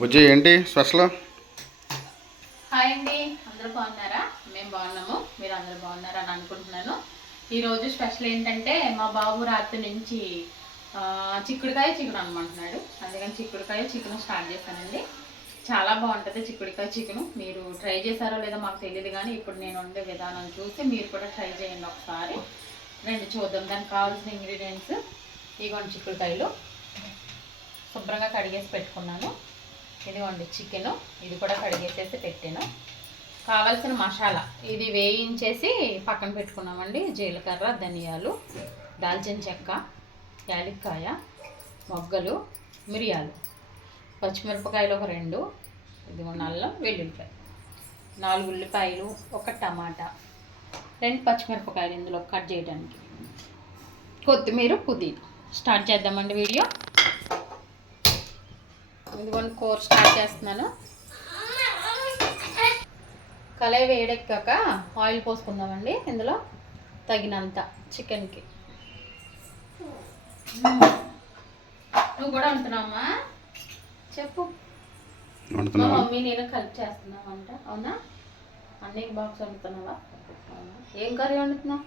బుజ్జి ఏంటి special? Hi అండి, అందరూ బాగున్నారా? మేము బాగున్నాము, మీరు అందరూ బాగున్నారా అని అనుకుంటున్నాను. ఈరోజు స్పెషల్ ఏంటంటే మా బాబు రాత్రి నుంచి చిక్కుడుకాయ చికెన్ అనమంటున్నాడు. అందుకని చిక్కుడుకాయ చికెన్ స్టార్ట్ చేశానండి. చాలా బాగుంటుంది చిక్కుడుకాయ చికెన్. మీరు ట్రై చేశారో లేదో మాకు తెలియదు, కానీ ఇప్పుడు నేను వండే విధానం చూసి మీరు కూడా ట్రై చేయండి ఒకసారి. రండి చూద్దాం. దానికి కావాల్సిన ఇంగ్రీడియంట్స్ ఇదిగోండి. చిక్కుడుకాయలు శుభ్రంగా కడిగేసి పెట్టుకున్నాను. ఇదిగోండి చికెను, ఇది కూడా కడిగేసేసి పెట్టాను. కావాల్సిన మసాలా ఇది వేయించేసి పక్కన పెట్టుకున్నామండి. జీలకర్ర, ధనియాలు, దాల్చిన చెక్క, యాలక్కాయ, మొగ్గలు, మిరియాలు, పచ్చిమిరపకాయలు ఒక 2, ఇదిగోండి అల్లం వెల్లుల్లిపాయ, 4 ఉల్లిపాయలు, 1 టమాటా, 2 పచ్చిమిరపకాయలు ఇందులో కట్ చేయడానికి, కొత్తిమీర, పుదీనా. స్టార్ట్ చేద్దామండి వీడియో. ఇదిగోండి కూర స్టార్ట్ చేస్తున్నాను. కళాయి వేడెక్కాక ఆయిల్ పోసుకుందామండి. ఇందులో తగినంత చికెన్కి. నువ్వు కూడా వండుతున్నావమ్మా? చెప్పు. మా మమ్మీ నేను కలిపి చేస్తున్నావు అంట. అవునా? అన్నయ్యకి బాక్స్ వండుతున్నావా? అవునా? ఏం కర్రీ వండుతున్నావు?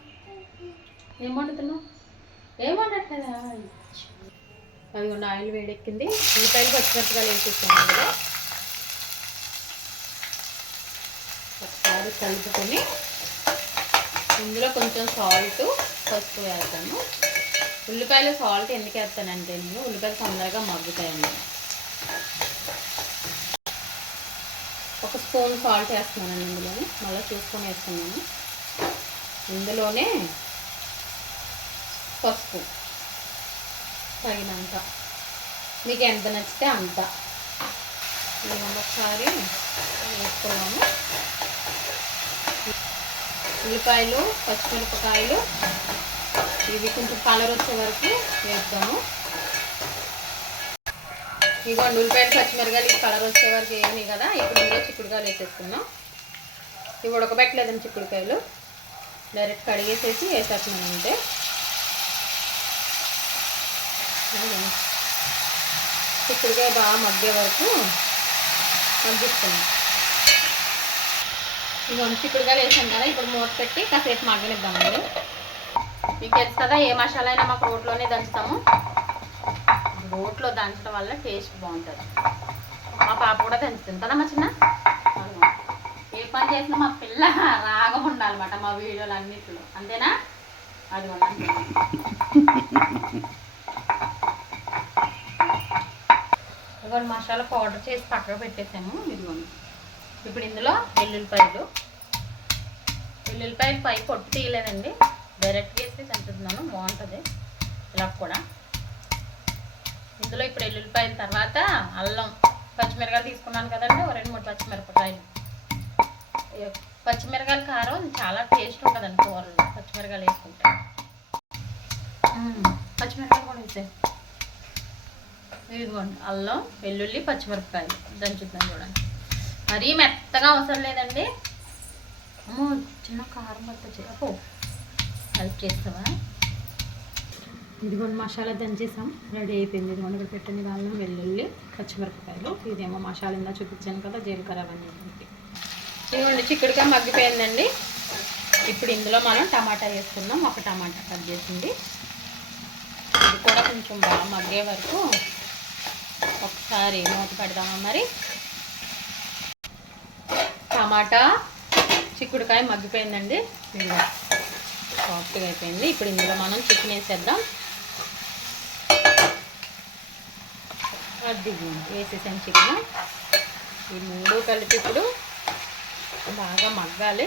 ఏం వండుతున్నావు? ఏం వండట్లేదా? అదిగోండి ఆయిల్ వేడెక్కింది. ఉల్లిపాయలు, పచ్చిమిరపకాయలు వేసేసాను. అందులో ఒకసారి కలుపుకొని ఇందులో కొంచెం సాల్ట్, పసుపు వేస్తాను. ఉల్లిపాయలు సాల్ట్ ఎందుకు వేస్తానంటే నేను ఉల్లిపాయలు తొందరగా మగ్గుతాయండి. 1 స్పూన్ సాల్ట్ వేస్తున్నానండి ఇందులోనే. మళ్ళీ చూసుకొని వేస్తున్నాను. ఇందులోనే పసుపు తగినంత, మీకు ఎంత నచ్చితే అంత. నేను ఒకసారి వేసుకున్నాము. ఉల్లిపాయలు, పచ్చిమిరపకాయలు ఇవి కొంచెం కలర్ వచ్చే వరకు వేస్తాము. ఇదిగోండి ఉల్లిపాయలు, పచ్చిమిరపకాయలు కలర్ వచ్చే వరకు వేయని కదా. ఇప్పుడు ఇందులో చిక్కుడుకాయలు వేసేసుకున్నాం. ఇవి ఉడకబెట్టలేదండి చిక్కుడుకాయలు, డైరెక్ట్ కడిగేసేసి వేసేస్తున్నాను అంతే. చిక్కుడుకాయ బాగా మగ్గే వరకు మగ్గిస్తున్నాం. ఇదిగోండి చిక్కుడుకాయలు వేసాం కదా. ఇప్పుడు మూత పెట్టి కాసేపు మగ్గనిద్దామండి. మీకు తెలుసు కదా, ఏ మసాలా అయినా మాకు రోట్లోనే దంచుతాము. రోట్లో దంచడం వల్ల టేస్ట్ బాగుంటుంది. మా పాప కూడా దంచుతుంది కదా మా చిన్న. ఏ పని చేసినా మా పిల్ల రాగా ఉండాలన్నమాట మా వీడియోలు అన్నింటిలో. అంతేనా? అది ఉండాలి. ఇదిగోండి మసాలా పౌడర్ చేసి పక్కకు పెట్టేసాము. ఇదిగోండి ఇప్పుడు ఇందులో వెల్లుల్లిపాయలు పై పొట్టు తీయలేదండి, డైరెక్ట్గా వేసి చంపుతున్నాను. బాగుంటుంది ఇలా కూడా. ఇందులో ఇప్పుడు వెల్లుల్లిపాయల తర్వాత అల్లం, పచ్చిమిరకాయలు తీసుకున్నాను కదండి. 2-3 పచ్చిమిరపకాయలు. పచ్చిమిరకాయల కారం చాలా టేస్ట్ ఉంటుందండి కూరలు, పచ్చిమిరకాయలు వేసుకుంటే. పచ్చిమిరకాయలు కూడా వేసాయి. ఇదిగోండి అల్లం, వెల్లుల్లి, పచ్చిమిరపకాయలు దంచుతున్నాను చూడండి. మరీ మెత్తగా అవసరం లేదండి. అమ్మో చిన్న కారం పట్ట చెప్పు హెల్ప్ చేస్తావా? ఇదిగోండి మసాలా దంచేసాం, రెడీ అయిపోయింది. ఇదిగోండి ఇక్కడ పెట్టిన అల్లం, వెల్లుల్లి, పచ్చిమిరపకాయలు. ఇదేమో మసాలా ఇందా చూపించాను కదా, జీలకర్ర అవన్నీ. ఇదిగోండి చిక్కుడుకాయ మగ్గిపోయిందండి. ఇప్పుడు ఇందులో మనం టమాటా వేసుకుందాం. 1 టమాటా కట్ చేసింది. ఇది కూడా కొంచెం బాగా మగ్గే వరకు ఒకసారి మూత పెడదామా. మరి టమాటా, చిక్కుడుకాయ మగ్గిపోయిందండి. ఇందులో సాఫ్ట్గా అయిపోయింది. ఇప్పుడు ఇందులో మనం చికెన్ వేసేద్దాం. అది వేసేసాం చికెన్. ఈ 3 కలిపి ఇప్పుడు బాగా మగ్గాలి.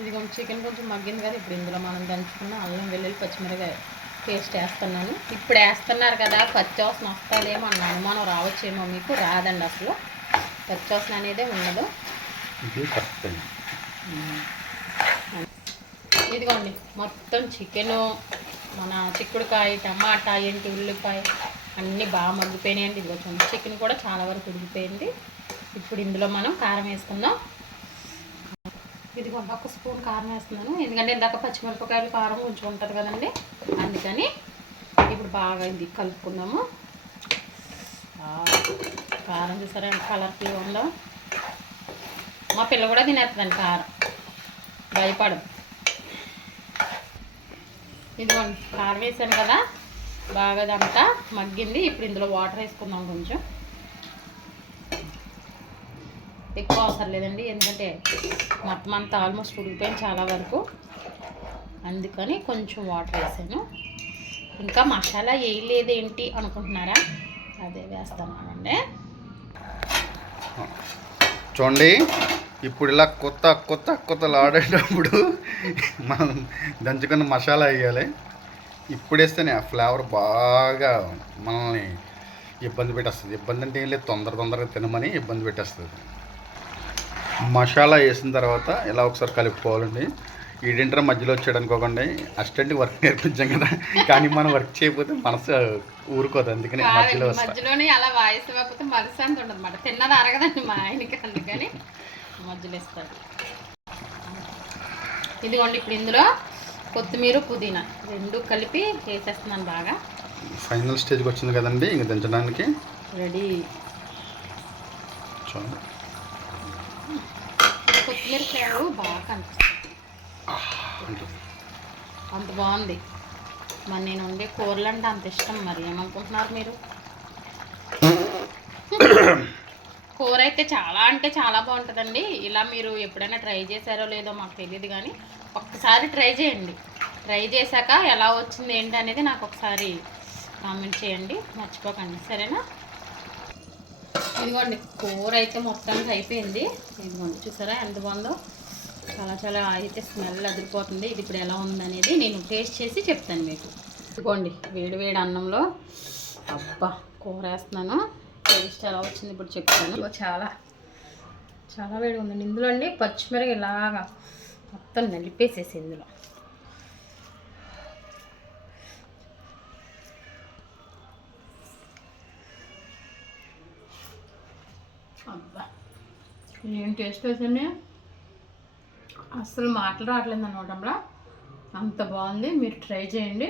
ఇదిగోండి చికెన్ కొంచెం మగ్గింది కదా. ఇప్పుడు ఇందులో మనం దంచుకున్న అల్లం, వెల్లుల్లి, పచ్చిమిరపకాయ పేస్ట్ వేస్తున్నాను. ఇప్పుడు వేస్తున్నారు కదా, పచ్చివాసన వస్తుందేమో అన్న అనుమానం రావచ్చేమో. మీకు రాదండి, అసలు పచ్చివాసన అనేదే ఉండదు. ఇదిగోండి మొత్తం చికెను, మన చిక్కుడుకాయ, టమాటా, ఉల్లిపాయ అన్నీ బాగా మగ్గిపోయినాయండి. ఇదిగో చూడండి చికెన్ కూడా చాలా వరకు ఉడికిపోయింది. ఇప్పుడు ఇందులో మనం కారం వేసుకుందాం. ఇదిగోండి 1 స్పూన్ కారం వేస్తున్నాను, ఎందుకంటే ఇందాక పచ్చిమిరపకాయలు కారం కొంచెం ఉంటుంది కదండి, అందుకని. ఇప్పుడు బాగా ఇది కలుపుకుందాము. కారం చూసారా ఎంత కలర్ఫుల్గా ఉందో. మా పిల్ల కూడా తినేస్తుందండి కారం, భయపడదు. ఇదిగోండి కారం వేసాను కదా, బాగా అదంతా మగ్గింది. ఇప్పుడు ఇందులో వాటర్ వేసుకుందాం. కొంచెం ఎక్కువ అవసరం లేదండి, ఎందుకంటే మొత్తం అంతా ఆల్మోస్ట్ ఉడికిపోయింది చాలా వరకు, అందుకని కొంచెం వాటర్ వేసాను. ఇంకా మసాలా వేయలేదేంటి అనుకుంటున్నారా? అదే వేస్తానండి. చూడండి, ఇప్పుడు ఇలా కొత్తలు ఆడేటప్పుడు మనం దంచుకున్న మసాలా వేయాలి. ఇప్పుడు వేస్తేనే ఆ ఫ్లేవర్ బాగా మనల్ని ఇబ్బంది పెట్టేస్తుంది. ఇబ్బంది అంటే ఏం లేదు, తొందరగా తినమని ఇబ్బంది పెట్టేస్తుంది. మసాలా వేసిన తర్వాత ఇలా ఒకసారి కలుపుకోవాలండి. ఈడింటర్ మధ్యలో వచ్చాడు అనుకోకండి, అసిస్టెంట్కి వర్క్ నేర్పించాం కదా, కానీ మనం వర్క్ చేయకపోతే మనసు ఊరుకోదు, అందుకని మధ్యలోనే అలా వాయిస్ ఇవ్వకపోతే మనసు అంత ఉండదు అన్నమాట. తిన్నది అరగదండి మా ఆయనకి, అందుకని మధ్యలో ఇస్తాడు. ఇదిగోండి ఇప్పుడు ఇందులో కొత్తిమీర పుదీనా రెండు కలిపి వేసేస్తున్నాను. బాగా ఫైనల్ స్టేజ్కి వచ్చింది కదండి, ఇంక దించడానికి రెడీ. కొత్తిమీర ఫ్లేవర్ బాగా కనిపిస్తుంది, అంత బాగుంది. మరి నేను వండే కూరలు అంటే అంత ఇష్టం, మరి ఏమనుకుంటున్నారు మీరు? కూర అయితే చాలా అంటే చాలా బాగుంటుందండి. ఇలా మీరు ఎప్పుడైనా ట్రై చేశారో లేదో మాకు తెలియదు, కానీ ఒక్కసారి ట్రై చేయండి. ట్రై చేశాక ఎలా వచ్చింది ఏంటి అనేది నాకు ఒకసారి కామెంట్ చేయండి, మర్చిపోకండి, సరేనా? ఇదిగోండి కూర అయితే మొత్తానికి అయిపోయింది. ఇదిగోండి చూసారా ఎంత బాగుందో, చాలా అయితే స్మెల్ అదిరిపోతుంది. ఇది ఇప్పుడు ఎలా ఉందనేది నేను టేస్ట్ చేసి చెప్తాను మీకు. ఇదిగోండి వేడి అన్నంలో అబ్బా కూర వేస్తున్నాను, టేస్ట్ ఎలా వచ్చింది ఇప్పుడు చెప్తాను. చాలా వేడి ఉందండి. ఇందులో అండి పచ్చిమిరపకాయ ఇలాగా మొత్తం నలిపేసేసి ఇందులో అబ్బా ఏం టేస్ట్ వేసండి, అస్సలు మాటలు రావట్లేదు అనమాట. అంత బాగుంది. మీరు ట్రై చేయండి,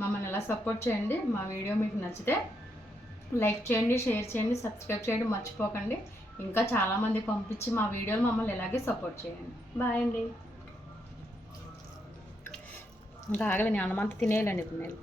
మమ్మల్ని ఎలా సపోర్ట్ చేయండి. మా వీడియో మీకు నచ్చితే లైక్ చేయండి, షేర్ చేయండి, సబ్స్క్రైబ్ చేయండి మర్చిపోకండి. ఇంకా చాలామంది పంపించి మా వీడియోలు మమ్మల్ని ఇలాగే సపోర్ట్ చేయండి. బాయ్ అండి. ఇంకా ఆగలేని అన్నమంతా తినేయాలండి ఇప్పుడు నేను.